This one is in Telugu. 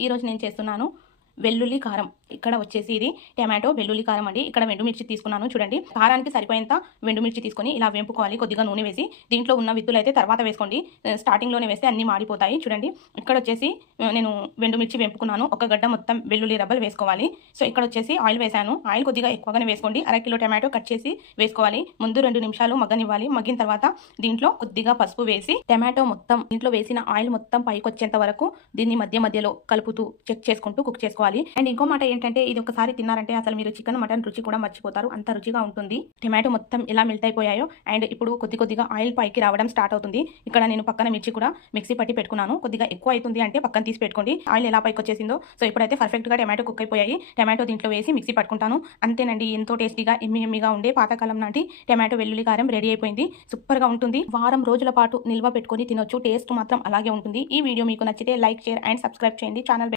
ఈరోజు నేను చేస్తున్నాను. వెల్లుల్లి కారం. ఇక్కడ వచ్చేసి ఇది టమాటో వెల్లుల్లి కారం అండి. ఇక్కడ వెండుమిర్చి తీసుకున్నాను చూడండి. కారానికి సరిపోయేంత వెండుమిర్చి తీసుకొని ఇలా వేపుకోవాలి కొద్దిగా నూనె వేసి. దీంట్లో ఉన్న విత్తులు అయితే తర్వాత వేసుకోండి. స్టార్టింగ్లోనే వేస్తే అన్ని మాడిపోతాయి చూడండి. ఇక్కడ వచ్చేసి నేను వెండుమిర్చి వేపుకున్నాను. ఒక గడ్డ మొత్తం వెల్లుల్లి రబ్బలు వేసుకోవాలి. సో ఇక్కడ వచ్చేసి ఆయిల్ వేసాను. ఆయిల్ కొద్దిగా ఎక్కువగానే వేసుకోండి. అర కిలో టమాటో కట్ చేసి వేసుకోవాలి. ముందు రెండు నిమిషాలు మగ్గనివ్వాలి. మగ్గిన తర్వాత దీంట్లో కొద్దిగా పసుపు వేసి టమాటో మొత్తం దీంట్లో వేసిన ఆయిల్ మొత్తం పైకి వచ్చేంత వరకు దీన్ని మధ్య మధ్యలో కలుపుతూ చెక్ చేసుకుంటూ కుక్ చేసుకోవాలి. అండ్ ఇంకో మాట ఏంటంటే ఇది ఒకసారి తిన్నారంటే అసలు మీరు చికెన్ మటన్ రుచి కూడా మర్చిపోతారు. అంత రుచిగా ఉంటుంది. టమాటో మొత్తం ఎలా మెల్ట్ అయిపోయాయో అండ్ ఇప్పుడు కొద్ది కొద్దిగా ఆయిల్ పైకి రావడం స్టార్ట్ అవుతుంది. ఇక్కడ నేను పక్కన మిర్చి కూడా మిక్సీ పట్టి పెట్టుకున్నాను. కొద్దిగా ఎక్కువ అవుతుంది అంటే పక్కన తీసి పెట్టుకోండి. ఆయిల్ ఎలా పైకి వచ్చేసిందో. సో ఇప్పుడైతే పర్ఫెక్ట్గా టమాటో కుక్ అయిపోయాయి. టమాటో దీంట్లో వేసి మిక్సీ పట్టుకుంటాను. అంతేనండి ఎంతో టేస్టీగా ఎమ్మి ఎమ్మిగా ఉండే పాతకాలం నాటి టమాటో వెల్లుల్లి కారం రెడీ అయిపోయింది. సూపర్గా ఉంటుంది. వారం రోజుల పాటు నిల్వ పెట్టుకొని తినొచ్చు. టేస్ట్ మాత్రం అలాగే ఉంటుంది. ఈ వీడియో మీకు నచ్చితే లైక్ షేర్ అండ్ సబ్స్క్రైబ్ చేయండి. ఛానల్